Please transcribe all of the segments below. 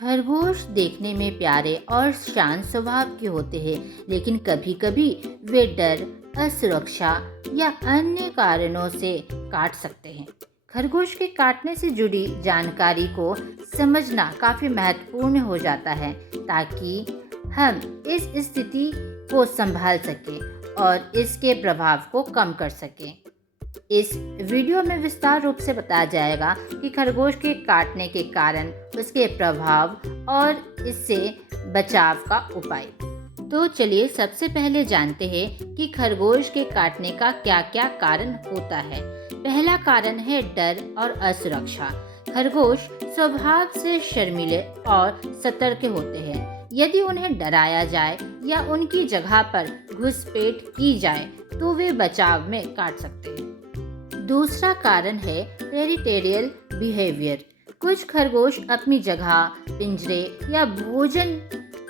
खरगोश देखने में प्यारे और शांत स्वभाव के होते हैं, लेकिन कभी-कभी वे डर, असुरक्षा या अन्य कारणों से काट सकते हैं। खरगोश के काटने से जुड़ी जानकारी को समझना काफी महत्वपूर्ण हो जाता है, ताकि हम इस स्थिति को संभाल सकें और इसके प्रभाव को कम कर सकें। इस वीडियो में विस्तार रूप से बताया जाएगा कि खरगोश के काटने के कारण, उसके प्रभाव और इससे बचाव का उपाय। तो चलिए सबसे पहले जानते हैं कि खरगोश के काटने का क्या-क्या कारण होता है। पहला कारण है डर और असुरक्षा। खरगोश स्वभाव से शर्मीले और सतर्क होते हैं। यदि उन्हें डराया जाए या उनकी जगह पर घुसपैठ की जाए तो वे बचाव में काट सकते हैं। दूसरा कारण है टेरिटोरियल बिहेवियर। कुछ खरगोश अपनी जगह, पिंजरे या भोजन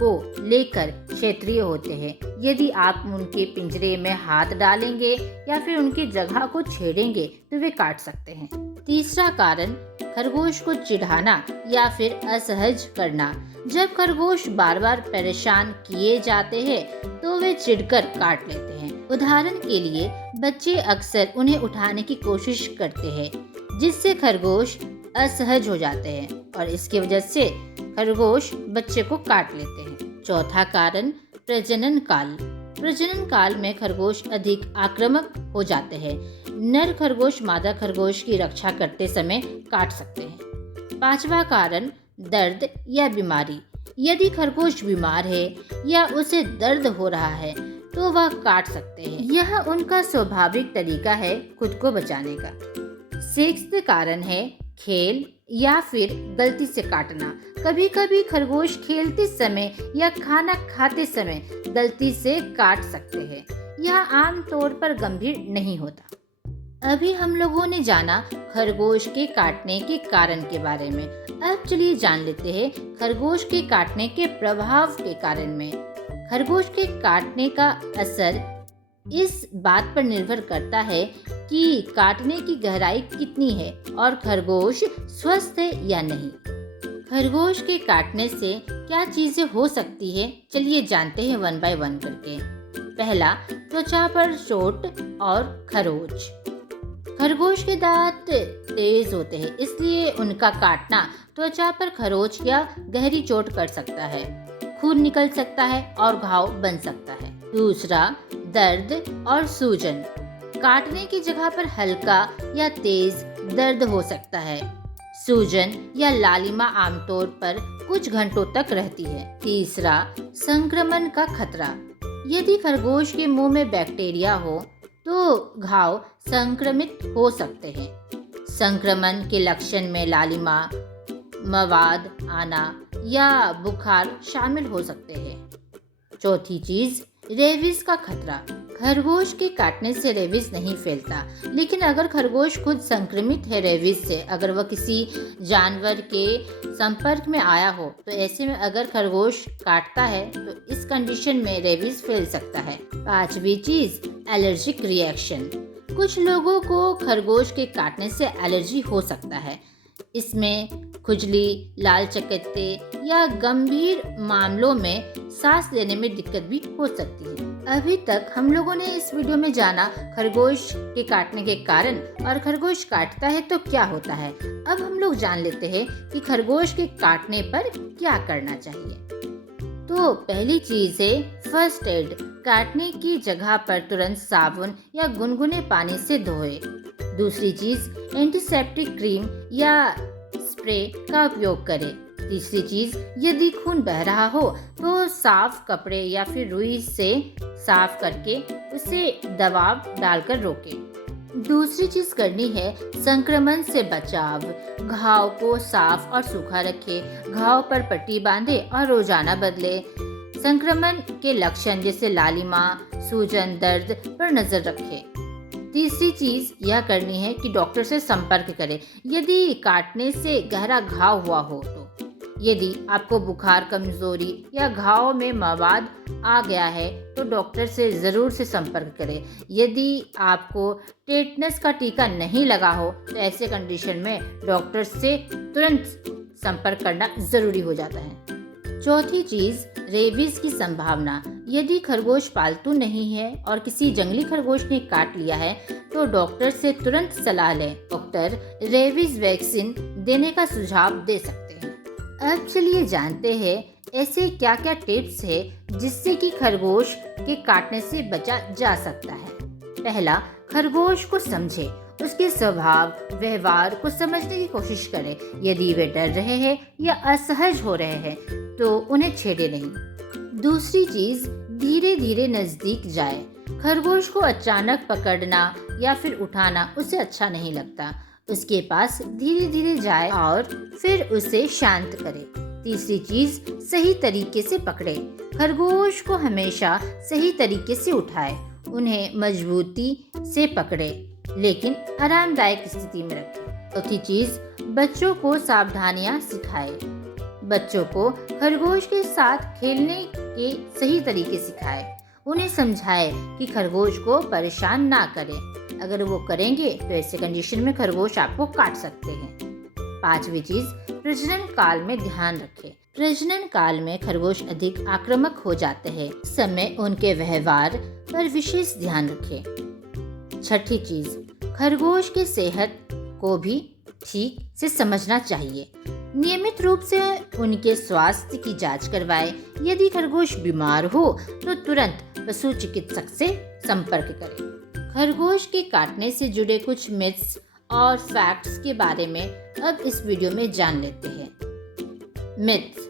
को लेकर क्षेत्रीय होते हैं। यदि आप उनके पिंजरे में हाथ डालेंगे या फिर उनकी जगह को छेड़ेंगे तो वे काट सकते हैं। तीसरा कारण खरगोश को चिढ़ाना या फिर असहज करना। जब खरगोश बार बार परेशान किए जाते हैं तो वे चिढ़कर काट लेते हैं। उदाहरण के लिए बच्चे अक्सर उन्हें उठाने की कोशिश करते हैं, जिससे खरगोश असहज हो जाते हैं और इसकी वजह से खरगोश बच्चे को काट लेते हैं। चौथा कारण प्रजनन काल। प्रजनन काल में खरगोश अधिक आक्रामक हो जाते हैं। नर खरगोश मादा खरगोश की रक्षा करते समय काट सकते हैं। पांचवा कारण दर्द या बीमारी। यदि खरगोश बीमार है या उसे दर्द हो रहा है तो वह काट सकते हैं। यह उनका स्वाभाविक तरीका है खुद को बचाने का। सिक्स्थ कारण है खेल या फिर गलती से काटना। कभी कभी खरगोश खेलते समय या खाना खाते समय गलती से काट सकते हैं। यह आम तौर पर गंभीर नहीं होता। अभी हम लोगों ने जाना खरगोश के काटने के कारण के बारे में। अब चलिए जान लेते हैं खरगोश के काटने के प्रभाव के कारण में। खरगोश के काटने का असर इस बात पर निर्भर करता है कि काटने की गहराई कितनी है और खरगोश स्वस्थ है या नहीं। खरगोश के काटने से क्या चीजें हो सकती है, चलिए जानते हैं वन बाय वन करके। पहला, त्वचा पर चोट और खरोच। खरगोश के दांत तेज होते हैं, इसलिए उनका काटना त्वचा पर खरोच या गहरी चोट कर सकता है। खून निकल सकता है और घाव बन सकता है। दूसरा, दर्द और सूजन। काटने की जगह पर हल्का या तेज दर्द हो सकता है। सूजन या लालिमा आमतौर पर कुछ घंटों तक रहती है। तीसरा, संक्रमण का खतरा। यदि खरगोश के मुंह में बैक्टीरिया हो तो घाव संक्रमित हो सकते हैं। संक्रमण के लक्षण में लालिमा, मवाद आना या बुखार शामिल हो सकते हैं। चौथी चीज, रेबीज का खतरा। खरगोश के काटने से रेबीज नहीं फैलता, लेकिन अगर खरगोश खुद संक्रमित है रेबीज से, अगर वह किसी जानवर के संपर्क में आया हो, तो ऐसे में अगर खरगोश काटता है तो इस कंडीशन में रेबीज फैल सकता है। पांचवी चीज, एलर्जिक रिएक्शन। कुछ लोगों को खरगोश के काटने से एलर्जी हो सकता है। इसमें खुजली, लाल चकत्ते या गंभीर मामलों में सांस लेने में दिक्कत भी हो सकती है। अभी तक हम लोगों ने इस वीडियो में जाना खरगोश के काटने के कारण और खरगोश काटता है तो क्या होता है। अब हम लोग जान लेते हैं कि खरगोश के काटने पर क्या करना चाहिए। तो पहली चीज है फर्स्ट एड। काटने की जगह पर तुरंत साबुन या गुनगुने पानी से धोए। दूसरी चीज, एंटीसेप्टिक क्रीम या स्प्रे का उपयोग करें। तीसरी चीज, यदि खून बह रहा हो तो साफ कपड़े या फिर रुई से साफ करके उसे दबाव डालकर रोकें। दूसरी चीज करनी है संक्रमण से बचाव। घाव को साफ और सूखा रखें। घाव पर पट्टी बांधे और रोजाना बदले। संक्रमण के लक्षण जैसे लालिमा, सूजन, दर्द पर नजर रखें। तीसरी चीज यह करनी है कि डॉक्टर से संपर्क करें यदि काटने से गहरा घाव हुआ हो तो। यदि आपको बुखार, कमजोरी या घाव में मवाद आ गया है तो डॉक्टर से ज़रूर से संपर्क करें। यदि आपको टेटनस का टीका नहीं लगा हो तो ऐसे कंडीशन में डॉक्टर से तुरंत संपर्क करना जरूरी हो जाता है। चौथी चीज, रेबीज की संभावना। यदि खरगोश पालतू नहीं है और किसी जंगली खरगोश ने काट लिया है तो डॉक्टर से तुरंत सलाह लें। डॉक्टर रेबीज वैक्सीन देने का सुझाव दे सकते हैं। अब चलिए जानते हैं ऐसे क्या क्या टिप्स है जिससे कि खरगोश के काटने से बचा जा सकता है। पहला, खरगोश को समझे, उसके स्वभाव व्यवहार को समझने की कोशिश करें। यदि वे डर रहे हैं या असहज हो रहे हैं तो उन्हें छेड़े नहीं। दूसरी चीज, धीरे धीरे नजदीक जाए। खरगोश को अचानक पकड़ना या फिर उठाना उसे अच्छा नहीं लगता। उसके पास धीरे धीरे जाए और फिर उसे शांत करे। तीसरी चीज, सही तरीके से पकड़े। खरगोश को हमेशा सही तरीके से उठाए। उन्हें मजबूती से पकड़े लेकिन आरामदायक स्थिति में रखें। चौथी चीज, बच्चों को सावधानियां सिखाए। बच्चों को खरगोश के साथ खेलने के सही तरीके सिखाए। उन्हें समझाए कि खरगोश को परेशान ना करें। अगर वो करेंगे तो ऐसे कंडीशन में खरगोश आपको काट सकते हैं। पांचवी चीज, प्रजनन काल में ध्यान रखें। प्रजनन काल में खरगोश अधिक आक्रामक हो जाते हैं। इस समय उनके व्यवहार पर विशेष ध्यान रखें। छठी चीज, खरगोश की सेहत को भी ठीक से समझना चाहिए। नियमित रूप से उनके स्वास्थ्य की जांच करवाएं। यदि खरगोश बीमार हो तो तुरंत पशु चिकित्सक से संपर्क करें। खरगोश के काटने से जुड़े कुछ मिथ्स और फैक्ट्स के बारे में अब इस वीडियो में जान लेते हैं। मिथ,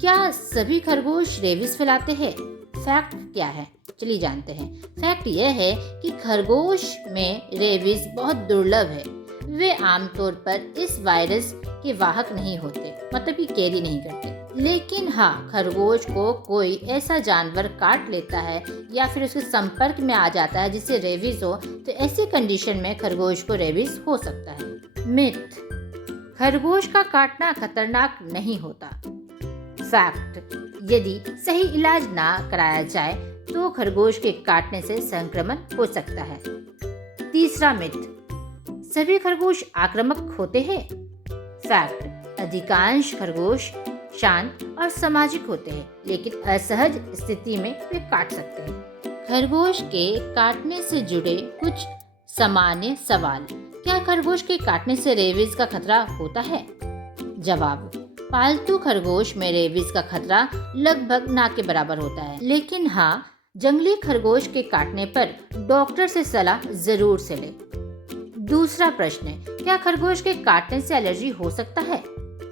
क्या सभी खरगोश रेबीज फैलाते हैं? फैक्ट क्या है, चलिए जानते हैं। फैक्ट यह है कि खरगोश में रेबीज बहुत दुर्लभ है। वे आमतौर पर इस वायरस के वाहक नहीं होते, मतलब कि कैरी नहीं करते। लेकिन हाँ, खरगोश को कोई ऐसा जानवर काट लेता है या फिर उसके संपर्क में आ जाता है जिससे रेबीज हो तो ऐसी कंडीशन में खरगोश को रेबीज हो सकता है। मिथ, खरगोश का काटना खतरनाक नहीं होता। फैक्ट, यदि सही इलाज ना कराया जाए तो खरगोश के काटने से संक्रमण हो सकता है। तीसरा मिथ, सभी खरगोश आक्रामक होते हैं। फैक्ट, अधिकांश खरगोश शांत और सामाजिक होते हैं लेकिन असहज स्थिति में वे काट सकते हैं। खरगोश के काटने से जुड़े कुछ सामान्य सवाल। क्या खरगोश के काटने से रेबीज का खतरा होता है? जवाब, पालतू खरगोश में रेबीज का खतरा लगभग ना के बराबर होता है, लेकिन हाँ, जंगली खरगोश के काटने पर डॉक्टर से सलाह जरूर से लें। दूसरा प्रश्न, क्या खरगोश के काटने से एलर्जी हो सकता है?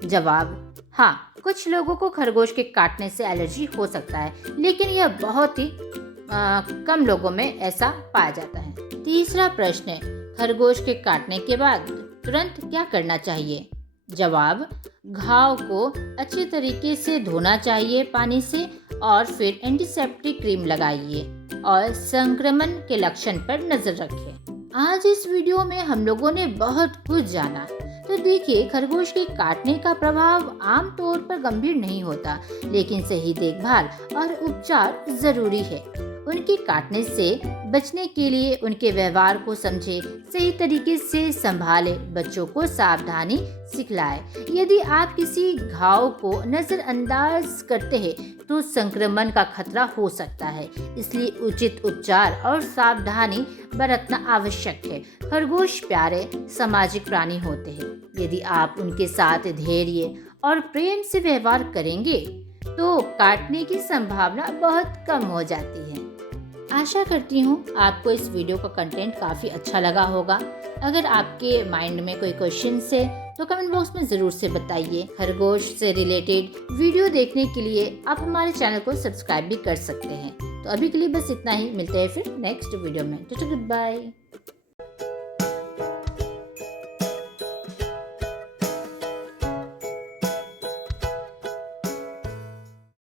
जवाब, हाँ, कुछ लोगों को खरगोश के काटने से एलर्जी हो सकता है लेकिन यह बहुत ही कम लोगों में ऐसा पाया जाता है। तीसरा प्रश्न, खरगोश के काटने के बाद तुरंत क्या करना चाहिए? जवाब, घाव को अच्छे तरीके से धोना चाहिए पानी से और फिर एंटीसेप्टिक क्रीम लगाइए और संक्रमण के लक्षण पर नजर रखें। आज इस वीडियो में हम लोगों ने बहुत कुछ जाना। तो देखिए, खरगोश के काटने का प्रभाव आमतौर पर गंभीर नहीं होता, लेकिन सही देखभाल और उपचार जरूरी है। उनके काटने से बचने के लिए उनके व्यवहार को समझे, सही तरीके से संभाले, बच्चों को सावधानी सिखलाए। यदि आप किसी घाव को नजरअंदाज करते हैं तो संक्रमण का खतरा हो सकता है, इसलिए उचित उपचार और सावधानी बरतना आवश्यक है। खरगोश प्यारे सामाजिक प्राणी होते हैं। यदि आप उनके साथ धैर्य और प्रेम से व्यवहार करेंगे तो काटने की संभावना बहुत कम हो जाती है। आशा करती हूँ आपको इस वीडियो का कंटेंट काफ़ी अच्छा लगा होगा। अगर आपके माइंड में कोई क्वेश्चंस है तो कमेंट बॉक्स में ज़रूर से बताइए। खरगोश से रिलेटेड वीडियो देखने के लिए आप हमारे चैनल को सब्सक्राइब भी कर सकते हैं। तो अभी के लिए बस इतना ही, मिलते हैं फिर नेक्स्ट वीडियो में। तो गुड बाय।